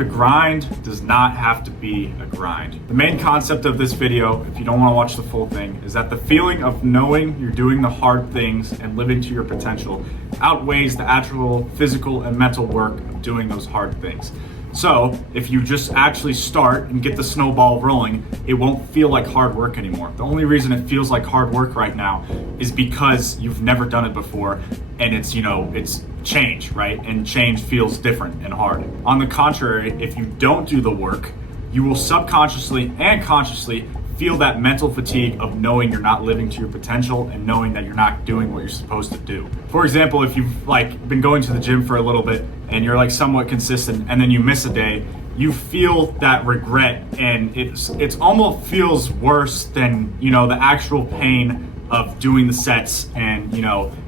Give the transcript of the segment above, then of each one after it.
The grind does not have to be a grind. The main concept of this video, if you don't want to watch the full thing, is that the feeling of knowing you're doing the hard things and living to your potential outweighs the actual physical and mental work of doing those hard things. So if you just actually start and get the snowball rolling, it won't feel like hard work anymore. The only reason it feels like hard work right now is because you've never done it before, and it's change, right? And change feels different and hard. On the contrary, if you don't do the work, you will subconsciously and consciously feel that mental fatigue of knowing you're not living to your potential and knowing that you're not doing what you're supposed to do. For example, if you've been going to the gym for a little bit and you're somewhat consistent and then you miss a day, you feel that regret, and it's almost feels worse than the actual pain of doing the sets and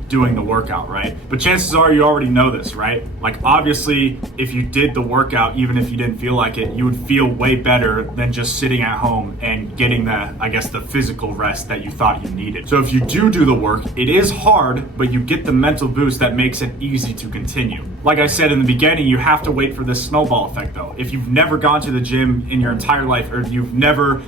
doing the workout, right? But chances are you already know this, right? Obviously, if you did the workout, even if you didn't feel like it, you would feel way better than just sitting at home and getting the physical rest that you thought you needed. So if you do the work, it is hard, but you get the mental boost that makes it easy to continue. Like I said in the beginning, you have to wait for this snowball effect though. If you've never gone to the gym in your entire life, or you've never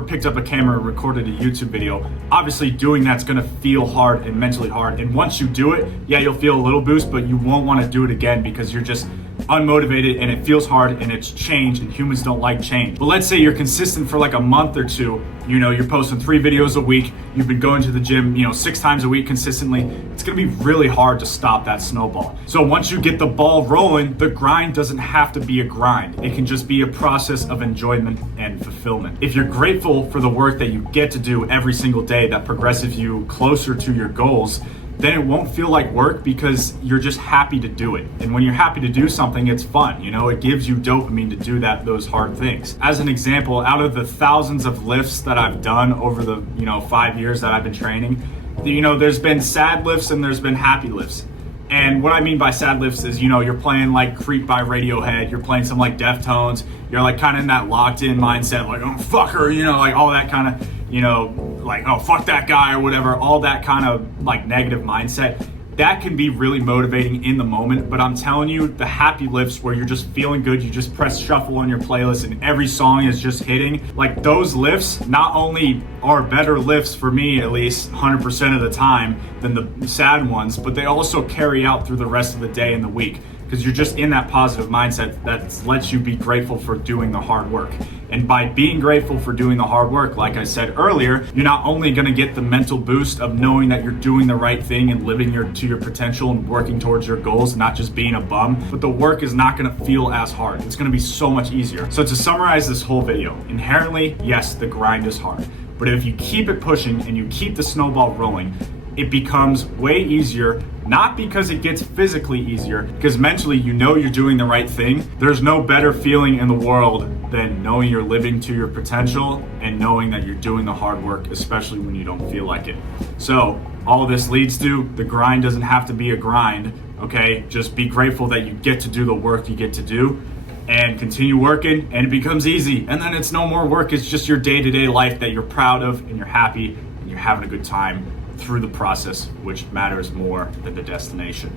picked up a camera and recorded a YouTube video, obviously doing that's gonna feel hard and mentally hard. And once you do it, yeah, you'll feel a little boost, but you won't want to do it again because you're just unmotivated and it feels hard and it's change, and humans don't like change. But let's say you're consistent for a month or two, you're posting 3 videos a week, you've been going to the gym 6 times a week consistently. It's gonna be really hard to stop that snowball. So once you get the ball rolling, the grind doesn't have to be a grind. It can just be a process of enjoyment and fulfillment. If you're grateful for the work that you get to do every single day that progresses you closer to your goals, then it won't feel like work because you're just happy to do it. And when you're happy to do something, it's fun. It gives you dopamine to do those hard things. As an example, out of the thousands of lifts that I've done over the 5 years that I've been training, there's been sad lifts and there's been happy lifts. And what I mean by sad lifts is, you're playing Creep by Radiohead, you're playing some Deftones, you're kind of in that locked in mindset, oh, fuck her, all that kind of, oh, fuck that guy or whatever, all that kind of negative mindset. That can be really motivating in the moment, but I'm telling you, the happy lifts where you're just feeling good, you just press shuffle on your playlist and every song is just hitting, those lifts not only are better lifts for me, at least 100% of the time, than the sad ones, but they also carry out through the rest of the day and the week, because you're just in that positive mindset that lets you be grateful for doing the hard work. And by being grateful for doing the hard work, like I said earlier, you're not only gonna get the mental boost of knowing that you're doing the right thing and living to your potential and working towards your goals, not just being a bum, but the work is not gonna feel as hard. It's gonna be so much easier. So to summarize this whole video, inherently, yes, the grind is hard. But if you keep it pushing and you keep the snowball rolling, it becomes way easier, not because it gets physically easier, because mentally you're doing the right thing. There's no better feeling in the world than knowing you're living to your potential and knowing that you're doing the hard work, especially when you don't feel like it. So all of this leads to the grind doesn't have to be a grind, okay? Just be grateful that you get to do the work you get to do and continue working, and it becomes easy. And then it's no more work, it's just your day-to-day life that you're proud of and you're happy and you're having a good time through the process, which matters more than the destination.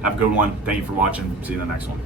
Have a good one. Thank you for watching. See you in the next one.